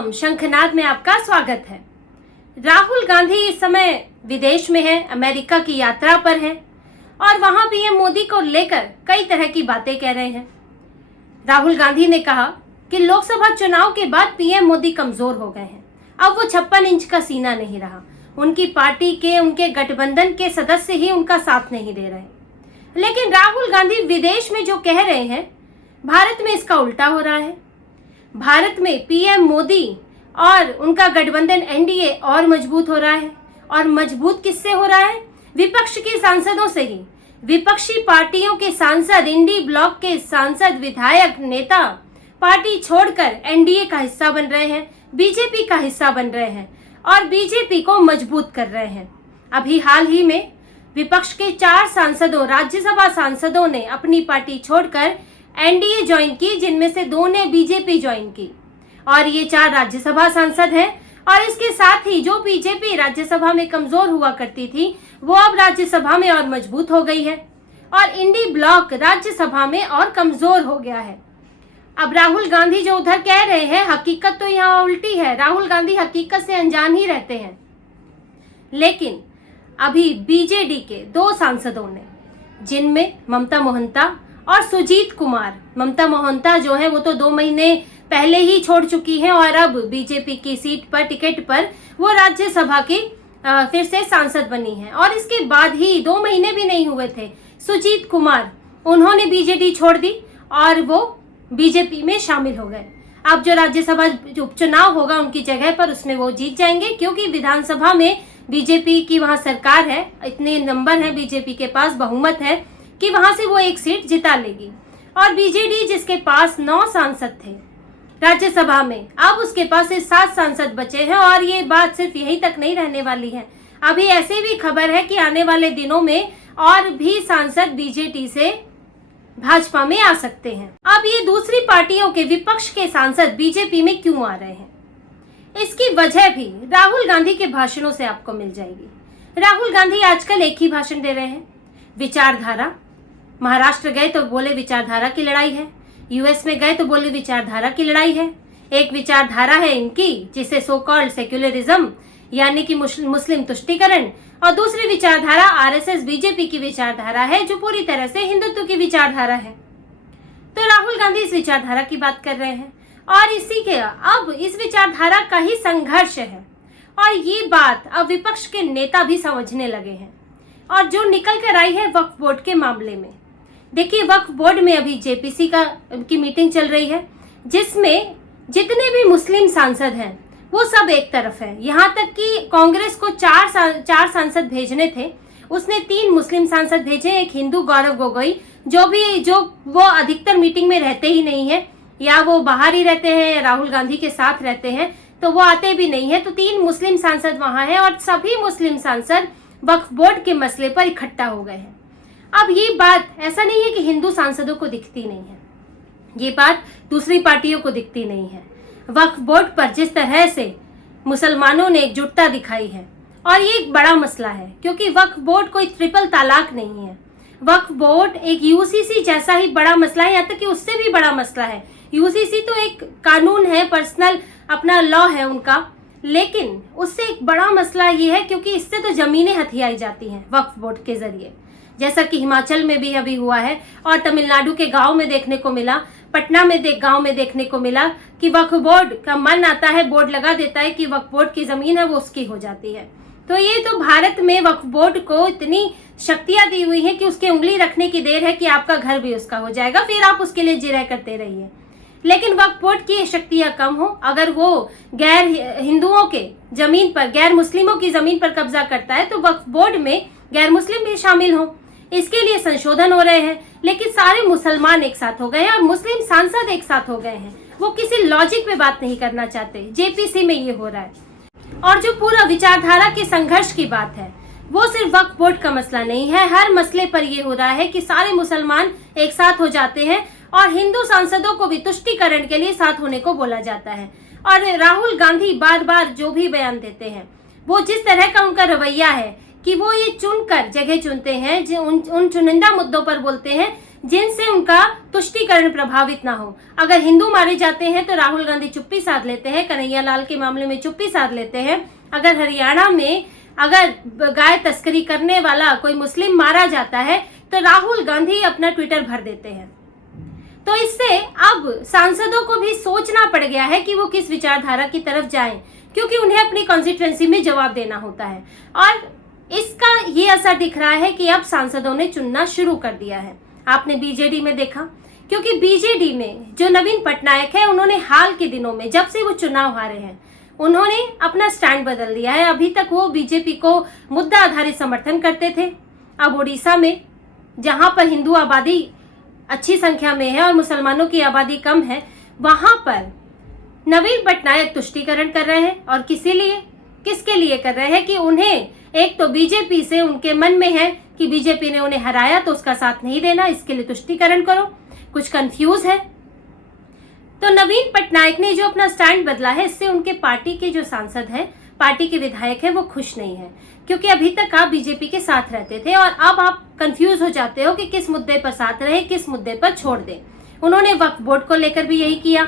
एवं शंखनाद में आपका स्वागत है। राहुल गांधी इस समय विदेश में है, अमेरिका की यात्रा पर है और वहां पीएम मोदी को लेकर कई तरह की बातें कह रहे हैं। राहुल गांधी ने कहा कि लोकसभा चुनाव के बाद पीएम मोदी कमजोर हो गए हैं, अब वो 56 इंच का सीना नहीं रहा। उनकी पार्टी के, उनके गठबंधन के सदस्य ही उनका साथ नहीं दे रहे। लेकिन राहुल गांधी विदेश में जो कह रहे हैं, भारत में इसका उल्टा हो रहा है। भारत में पीएम मोदी और उनका गठबंधन एनडीए और मजबूत हो रहा है। और मजबूत किससे हो रहा है? विपक्ष के सांसदों से ही। विपक्षी पार्टियों के सांसद, इंडी ब्लॉक के सांसद, विधायक, नेता पार्टी छोड़कर एनडीए का हिस्सा बन रहे हैं, बीजेपी का हिस्सा बन रहे हैं और बीजेपी को मजबूत कर रहे हैं। अभी हाल ही में विपक्ष के 4 सांसदों, राज्यसभा सांसदों ने अपनी पार्टी छोड़कर एनडीए ज्वाइन की, जिनमें से 2 ने बीजेपी ज्वाइन की और ये 4 राज्यसभा सांसद हैं। और इसके साथ ही जो बीजेपी राज्यसभा में कमजोर हुआ करती थी, वो अब राज्यसभा में और मजबूत हो गई है और इंडी ब्लॉक राज्यसभा में और कमजोर हो गया है। अब राहुल गांधी जो उधर कह रहे हैं, हकीकत तो यहाँ उल्टी है। राहुल गांधी हकीकत से अनजान ही रहते हैं। लेकिन अभी बीजेडी के 2 सांसदों ने, जिनमें ममता मोहंता और सुजीत कुमार, ममता मोहंता जो है वो तो 2 महीने पहले ही छोड़ चुकी हैं और अब बीजेपी की सीट पर, टिकट पर वो राज्यसभा की फिर से सांसद बनी हैं। और इसके बाद ही 2 महीने भी नहीं हुए थे, सुजीत कुमार, उन्होंने बीजेडी छोड़ दी और वो बीजेपी में शामिल हो गए। अब जो राज्यसभा उपचुनाव होगा उनकी जगह पर, उसमें वो जीत जाएंगे, क्योंकि विधानसभा में बीजेपी की वहां सरकार है, इतने नंबर है बीजेपी के पास, बहुमत है कि वहां से वो 1 सीट जिता लेगी। और बीजेडी जिसके पास 9 सांसद थे राज्यसभा में, अब उसके पास सिर्फ 7 सांसद बचे हैं। और ये बात सिर्फ यहीं तक नहीं रहने वाली है, अभी ऐसे भी खबर है कि आने वाले दिनों में और भी सांसद बीजेडी से भाजपा में आ सकते हैं। अब ये दूसरी पार्टियों के, विपक्ष के सांसद बीजेपी में क्यों आ रहे हैं, इसकी वजह भी राहुल गांधी के भाषणों से आपको मिल जाएगी। राहुल गांधी आजकल एक ही भाषण दे रहे हैं, विचारधारा। महाराष्ट्र गए तो बोले विचारधारा की लड़ाई है, यूएस में गए तो बोले विचारधारा की लड़ाई है। एक विचारधारा है इनकी जिसे सो कॉल्ड सेक्युलरिज्म, यानी कि मुस्लिम तुष्टीकरण, और दूसरी विचारधारा आरएसएस बीजेपी की विचारधारा है जो पूरी तरह से हिंदुत्व की विचारधारा है। तो राहुल गांधी इस विचारधारा की बात कर रहे हैं और इसी के अब इस विचारधारा का ही संघर्ष है। और ये बात अब विपक्ष के नेता भी समझने लगे हैं और जो निकल कर आई है वक्फ बोर्ड के मामले में। देखिए, वक्फ बोर्ड में अभी जेपीसी की मीटिंग चल रही है, जिसमें जितने भी मुस्लिम सांसद हैं वो सब एक तरफ है। यहाँ तक कि कांग्रेस को 4 सांसद भेजने थे, उसने 3 मुस्लिम सांसद भेजे, एक हिंदू गौरव गोगोई, जो वो अधिकतर मीटिंग में रहते ही नहीं है, या वो बाहर ही रहते हैं या राहुल गांधी के साथ रहते हैं, तो वो आते भी नहीं है। तो 3 मुस्लिम सांसद वहां हैं और सभी मुस्लिम सांसद वक्फ बोर्ड के मसले पर इकट्ठा हो गए हैं। अब ये बात ऐसा नहीं है कि हिंदू सांसदों को दिखती नहीं है, ये बात दूसरी पार्टियों को दिखती नहीं है। वक्फ बोर्ड पर जिस तरह से मुसलमानों ने एकजुटता दिखाई है, और ये एक बड़ा मसला है, क्योंकि वक्फ बोर्ड कोई ट्रिपल तलाक नहीं है। वक्फ बोर्ड एक यूसीसी जैसा ही बड़ा मसला है, यहाँ तक कि उससे भी बड़ा मसला है। यूसीसी तो एक कानून है, पर्सनल अपना लॉ है उनका, लेकिन उससे एक बड़ा मसला ये है क्योंकि इससे तो जमीनें हथियाई जाती हैं वक्फ बोर्ड के जरिए, जैसा कि हिमाचल में भी अभी हुआ है और तमिलनाडु के गांव में देखने को मिला, पटना में गांव में देखने को मिला कि वक्फ बोर्ड का मन आता है, बोर्ड लगा देता है कि वक्फ बोर्ड की जमीन है वो उसकी हो जाती है। तो ये तो भारत में वक्फ बोर्ड को इतनी शक्तियां दी हुई है कि उसके उंगली रखने की देर है कि आपका घर भी उसका हो जाएगा, फिर आप उसके लिए जिरह करते रहिए। लेकिन वक्फ बोर्ड की शक्तियां कम हो, अगर वो गैर हिंदुओं के जमीन पर, गैर मुस्लिमों की जमीन पर कब्जा करता है, तो वक्फ बोर्ड में गैर मुस्लिम भी शामिल हो, इसके लिए संशोधन हो रहे हैं। लेकिन सारे मुसलमान एक साथ हो गए हैं और मुस्लिम सांसद एक साथ हो गए हैं, वो किसी लॉजिक पे बात नहीं करना चाहते। जेपीसी में ये हो रहा है। और जो पूरा विचारधारा के संघर्ष की बात है, वो सिर्फ वक्फ बोर्ड का मसला नहीं है, हर मसले पर ये हो रहा है कि सारे मुसलमान एक साथ हो जाते हैं और हिंदू सांसदों को भी तुष्टीकरण के लिए साथ होने को बोला जाता है। और राहुल गांधी बार बार जो भी बयान देते हैं, वो जिस तरह का उनका रवैया है कि वो ये चुनकर जगह चुनते हैं, जो उन चुनिंदा मुद्दों पर बोलते हैं जिनसे उनका तुष्टीकरण प्रभावित ना हो। अगर हिंदू मारे जाते हैं तो राहुल गांधी चुप्पी साध लेते हैं, कन्हैया लाल के मामले में चुप्पी साध लेते हैं। अगर हरियाणा में अगर गाय तस्करी करने वाला कोई मुस्लिम मारा जाता है तो राहुल गांधी अपना ट्विटर भर देते हैं। तो इससे अब सांसदों को भी सोचना पड़ गया है कि वो किस विचारधारा की तरफ जाएं, क्योंकि उन्हें अपनी कॉन्स्टिट्यूएंसी में जवाब देना होता है। और इसका ये असर दिख रहा है कि अब सांसदों ने चुनना शुरू कर दिया है। आपने बीजेडी में देखा, क्योंकि बीजेडी में जो नवीन पटनायक है, उन्होंने हाल के दिनों में जब से वो चुनाव हारे हैं, उन्होंने अपना स्टैंड बदल दिया है। अभी तक वो बीजेपी को मुद्दा आधारित समर्थन करते थे। अब उड़ीसा में जहां पर हिंदू आबादी अच्छी संख्या में है और मुसलमानों की आबादी कम है, वहां पर नवीन पटनायक तुष्टीकरण कर रहे हैं। और किसके लिए कर रहे हैं कि उन्हें एक तो बीजेपी से उनके मन में है कि बीजेपी ने उन्हें हराया तो उसका साथ नहीं देना, इसके लिए तुष्टीकरण करो। कुछ कंफ्यूज है। तो नवीन पटनायक ने जो अपना स्टैंड बदला है, इससे उनके पार्टी के जो सांसद हैं, पार्टी के विधायक हैं, वो खुश नहीं है, क्योंकि अभी तक आप बीजेपी के साथ रहते थे और अब आप कंफ्यूज हो जाते हो कि किस मुद्दे पर साथ रहे, किस मुद्दे पर छोड़ दें। उन्होंने वक्फ बोर्ड को लेकर भी यही किया।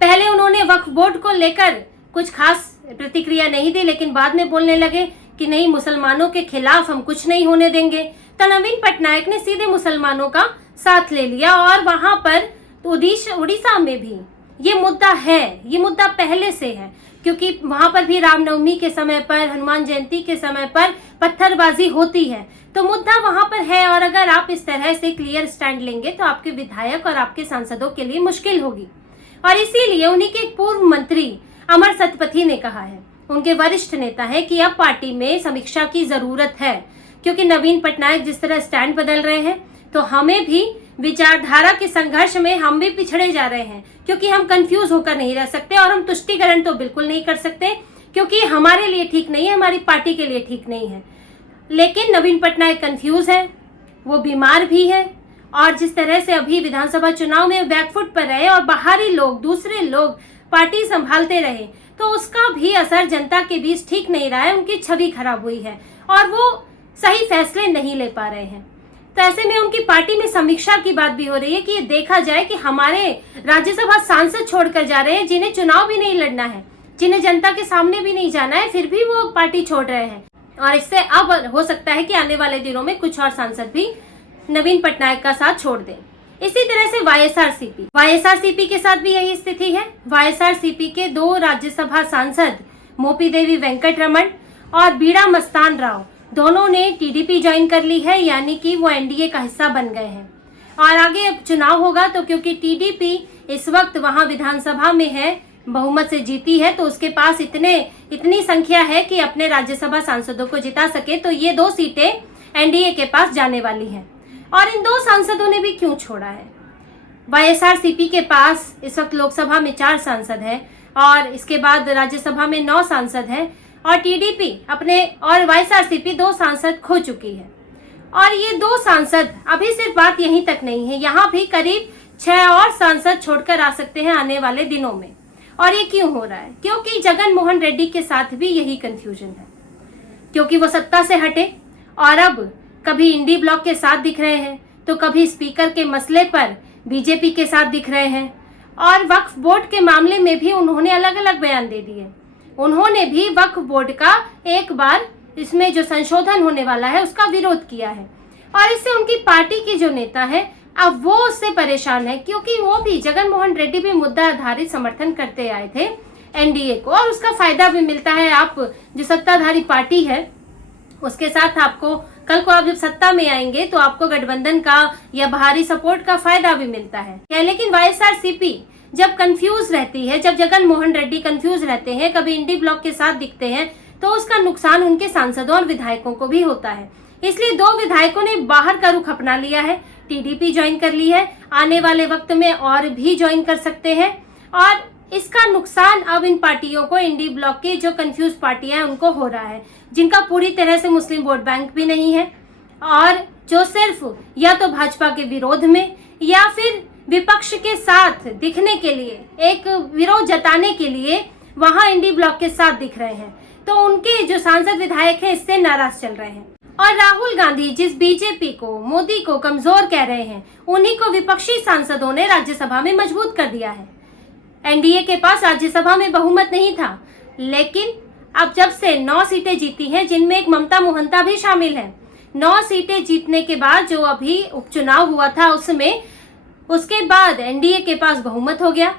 पहले उन्होंने वक्फ बोर्ड को लेकर कुछ खास प्रतिक्रिया नहीं दी, लेकिन बाद में बोलने लगे कि नहीं, मुसलमानों के खिलाफ हम कुछ नहीं होने देंगे। तो नवीन पटनायक ने सीधे मुसलमानों का साथ ले लिया और वहां पर उड़ीसा में भी ये मुद्दा है, ये मुद्दा पहले से है, क्योंकि वहां पर भी रामनवमी के समय पर, हनुमान जयंती के समय पर पत्थरबाजी होती है। तो मुद्दा वहां पर है और अगर आप इस तरह से क्लियर स्टैंड लेंगे तो आपके विधायक और आपके सांसदों के लिए मुश्किल होगी। और इसीलिए उन्हीं के पूर्व मंत्री अमर सतपथी ने कहा है, उनके वरिष्ठ नेता है, कि अब पार्टी में समीक्षा की जरूरत है, क्योंकि नवीन पटनायक जिस तरह स्टैंड बदल रहे हैं तो हमें भी विचारधारा के संघर्ष में हम भी पिछड़े जा रहे हैं, क्योंकि हम कंफ्यूज होकर नहीं रह सकते और हम तुष्टीकरण तो बिल्कुल नहीं कर सकते, क्योंकि हमारे लिए ठीक नहीं है, हमारी पार्टी के लिए ठीक नहीं है। लेकिन नवीन पटनायक कंफ्यूज है, वो बीमार भी है और जिस तरह से अभी विधानसभा चुनाव में बैकफुट पर रहे और बाहरी लोग, दूसरे लोग पार्टी संभालते रहे, तो उसका भी असर जनता के बीच ठीक नहीं रहा है। उनकी छवि खराब हुई है और वो सही फैसले नहीं ले पा रहे हैं। तो ऐसे में उनकी पार्टी में समीक्षा की बात भी हो रही है कि ये देखा जाए कि हमारे राज्यसभा सांसद छोड़कर जा रहे हैं, जिन्हें चुनाव भी नहीं लड़ना है, जिन्हें जनता के सामने भी नहीं जाना है, फिर भी वो पार्टी छोड़ रहे हैं। और इससे अब हो सकता है कि आने वाले दिनों में कुछ और सांसद भी नवीन पटनायक का साथ छोड़ दें। इसी तरह से वाईएसआरसीपी के साथ भी यही स्थिति है। वाईएसआरसीपी के 2 राज्यसभा सांसद मोपी देवी वेंकट रमन और बीड़ा मस्तान राव, दोनों ने टीडीपी ज्वाइन कर ली है, यानी कि वो एनडीए का हिस्सा बन गए हैं। और आगे अब चुनाव होगा तो क्योंकि टीडीपी इस वक्त वहां विधानसभा में है, बहुमत से जीती है, तो उसके पास इतनी संख्या है कि अपने राज्यसभा सांसदों को जिता सके, तो ये 2 सीटें एनडीए के पास जाने वाली हैं। और इन 2 सांसदों ने भी क्यों छोड़ा है? वाईएसआरसीपी के पास इस वक्त लोकसभा में 4 सांसद हैं और इसके बाद राज्यसभा में 9 सांसद हैं और टीडीपी और वाईएसआरसीपी 2 सांसद खो चुकी है। और ये 2 सांसद, अभी सिर्फ बात यहीं तक नहीं है, यहाँ भी करीब 6 और सांसद छोड़कर आ सकते हैं आने वाले दिनों में। और ये क्यों हो रहा है? क्योंकि जगन मोहन रेड्डी के साथ भी यही कंफ्यूजन है, क्योंकि वो सत्ता से हटे और अब कभी इंडी ब्लॉक के साथ दिख रहे हैं, तो कभी स्पीकर के मसले पर बीजेपी के साथ दिख रहे हैं। और वक्फ बोर्ड के मामले में भी उन्होंने अलग अलग बयान दे दिए। उन्होंने भी वक्फ बोर्ड का एक बार इसमें जो संशोधन होने वाला है उसका विरोध किया है। और इससे उनकी पार्टी के जो नेता है, अब वो उससे परेशान है, क्योंकि वो भी, जगन मोहन रेड्डी भी मुद्दा आधारित समर्थन करते आए थे एनडीए को, और उसका फायदा भी मिलता है। आप जो सत्ताधारी पार्टी है उसके साथ आपको कल को आप जब सत्ता में आएंगे तो आपको गठबंधन का या बाहरी सपोर्ट का फायदा भी मिलता है। लेकिन वाईएसआरसीपी जब कंफ्यूज रहती है, जब जगन मोहन रेड्डी कंफ्यूज रहते हैं, कभी इंडी ब्लॉक के साथ दिखते हैं, तो उसका नुकसान उनके सांसदों और विधायकों को भी होता है। इसलिए 2 विधायकों ने बाहर का रुख अपना लिया है, टीडीपी ज्वाइन कर ली है, आने वाले वक्त में और भी ज्वाइन कर सकते हैं। और इसका नुकसान अब इन पार्टियों को, इंडी ब्लॉक की जो कंफ्यूज पार्टियां हैं उनको हो रहा है, जिनका पूरी तरह से मुस्लिम वोट बैंक भी नहीं है और जो सिर्फ या तो भाजपा के विरोध में या फिर विपक्ष के साथ दिखने के लिए, एक विरोध जताने के लिए वहां इंडी ब्लॉक के साथ दिख रहे हैं। तो उनके जो सांसद विधायक हैं इससे नाराज चल रहे हैं। और राहुल गांधी जिस बीजेपी को, मोदी को कमजोर कह रहे हैं, उन्हीं को विपक्षी सांसदों ने राज्यसभा में मजबूत कर दिया है। एनडीए के पास राज्यसभा में बहुमत नहीं था, लेकिन अब जब से 9 सीटें जीती हैं, जिनमें एक ममता मोहंता भी शामिल है, 9 सीटें जीतने के बाद जो अभी उपचुनाव हुआ था उसके बाद एनडीए के पास बहुमत हो गया,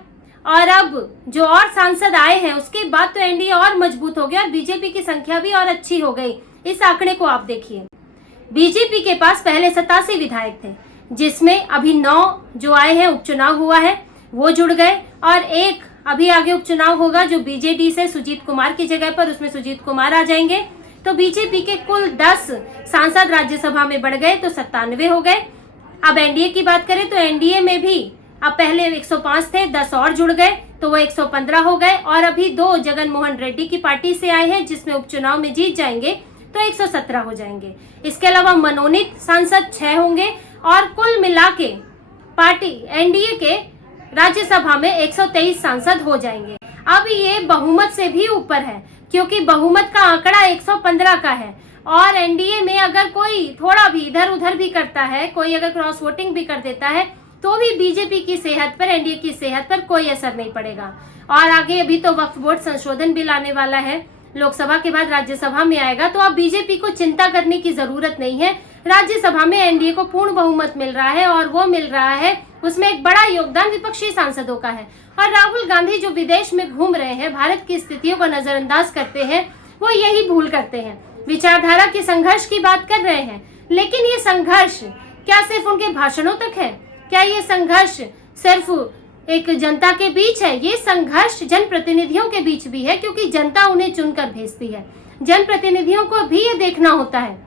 और अब जो और सांसद आए हैं उसके बाद तो एनडीए और मजबूत हो गया और बीजेपी की संख्या भी और अच्छी हो गई। इस आंकड़े को आप देखिए, बीजेपी के पास पहले 87 विधायक थे, जिसमें अभी 9 जो आए हैं, उपचुनाव हुआ है वो जुड़ गए, और एक अभी आगे उपचुनाव होगा जो बीजेडी से सुजीत कुमार की जगह पर, उसमें सुजीत कुमार आ जाएंगे। तो बीजेपी के कुल 10 सांसद राज्यसभा में बढ़ गए तो 97 हो गए। अब एनडीए की बात करें तो एनडीए में भी अब पहले 105 थे, 10 और जुड़ गए तो वो 115 हो गए, और अभी 2 जगन मोहन रेड्डी की पार्टी से आए हैं जिसमें उपचुनाव में जीत जाएंगे तो 117 हो जाएंगे। इसके अलावा मनोनीत सांसद 6 होंगे, और कुल मिला के पार्टी एनडीए के राज्यसभा में 123 सांसद हो जाएंगे। अब ये बहुमत से भी ऊपर है, क्योंकि बहुमत का आंकड़ा 115 का है, और एनडीए में अगर कोई थोड़ा भी इधर उधर भी करता है, कोई अगर क्रॉस वोटिंग भी कर देता है, तो भी बीजेपी की सेहत पर, एनडीए की सेहत पर कोई असर नहीं पड़ेगा। और आगे अभी तो वक्फ बोर्ड संशोधन बिल आने वाला है, लोकसभा के बाद राज्यसभा में आएगा, तो अब बीजेपी को चिंता करने की जरूरत नहीं है। राज्यसभा में एनडीए को पूर्ण बहुमत मिल रहा है, और वो मिल रहा है उसमें एक बड़ा योगदान विपक्षी सांसदों का है। और राहुल गांधी जो विदेश में घूम रहे हैं, भारत की स्थितियों को नजरअंदाज करते हैं, वो यही भूल करते हैं, विचारधारा के संघर्ष की बात कर रहे हैं। लेकिन ये संघर्ष क्या सिर्फ उनके भाषणों तक है? क्या ये संघर्ष सिर्फ एक जनता के बीच है? ये संघर्ष जनप्रतिनिधियों के बीच भी है, क्योंकि जनता उन्हें चुनकर भेजती है। जनप्रतिनिधियों को भी ये देखना होता है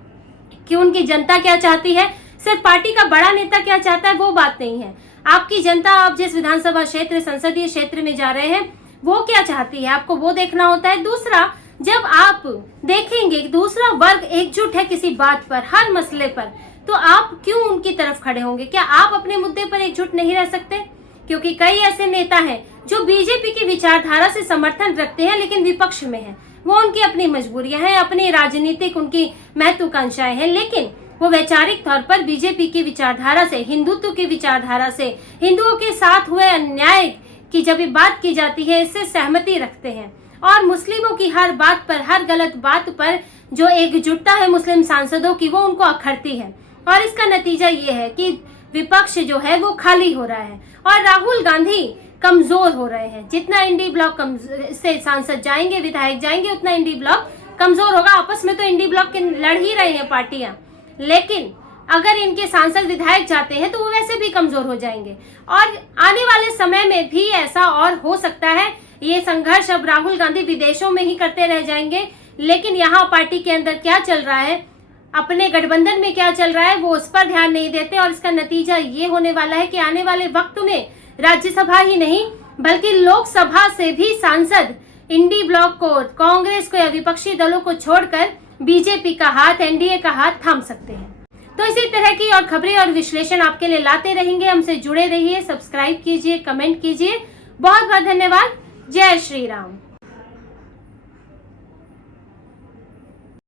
कि उनकी जनता क्या चाहती है, सिर्फ पार्टी का बड़ा नेता क्या चाहता है वो बात नहीं है। आपकी जनता, आप जिस विधानसभा क्षेत्र, संसदीय क्षेत्र में जा रहे हैं, वो क्या चाहती है, आपको वो देखना होता है। दूसरा, जब आप देखेंगे कि दूसरा वर्ग एकजुट है किसी बात पर, हर मसले पर, तो आप क्यों उनकी तरफ खड़े होंगे? क्या आप अपने मुद्दे पर एकजुट नहीं रह सकते? क्योंकि कई ऐसे नेता हैं जो बीजेपी की विचारधारा से समर्थन रखते हैं लेकिन विपक्ष में हैं। वो उनकी अपनी मजबूरियां हैं, अपनी राजनीतिक उनकी महत्वाकांक्षाएं हैं, लेकिन वो वैचारिक तौर पर बीजेपी की विचारधारा से, हिंदुत्व की विचारधारा से, हिंदुओं के साथ हुए अन्याय की जब बात की जाती है, इससे सहमति रखते हैं। और मुस्लिमों की हर बात पर, हर गलत बात पर जो एकजुटता है मुस्लिम सांसदों की, वो उनको अखरती है। और इसका नतीजा ये है कि विपक्ष जो है वो खाली हो रहा है और राहुल गांधी कमजोर हो रहे हैं। जितना इंडी ब्लॉक से सांसद जाएंगे, विधायक जाएंगे, उतना इंडी ब्लॉक कमजोर होगा। आपस में तो इंडी ब्लॉक के लड़ ही रहे हैं पार्टियां, लेकिन अगर इनके सांसद विधायक जाते हैं तो वो वैसे भी कमजोर हो जाएंगे। और आने वाले समय में भी ऐसा और हो सकता है। ये संघर्ष अब राहुल गांधी विदेशों में ही करते रह जाएंगे, लेकिन यहाँ पार्टी के अंदर क्या चल रहा है, अपने गठबंधन में क्या चल रहा है, वो उस पर ध्यान नहीं देते। और इसका नतीजा ये होने वाला है कि आने वाले वक्त में राज्यसभा ही नहीं बल्कि लोकसभा से भी सांसद इंडी ब्लॉक को, कांग्रेस को या विपक्षी दलों को छोड़कर बीजेपी का हाथ, एनडीए का हाथ थाम सकते हैं। तो इसी तरह की और खबरें और विश्लेषण आपके लिए लाते रहेंगे। हमसे जुड़े रहिए, सब्सक्राइब कीजिए, कमेंट कीजिए। बहुत बहुत धन्यवाद। जय श्री राम।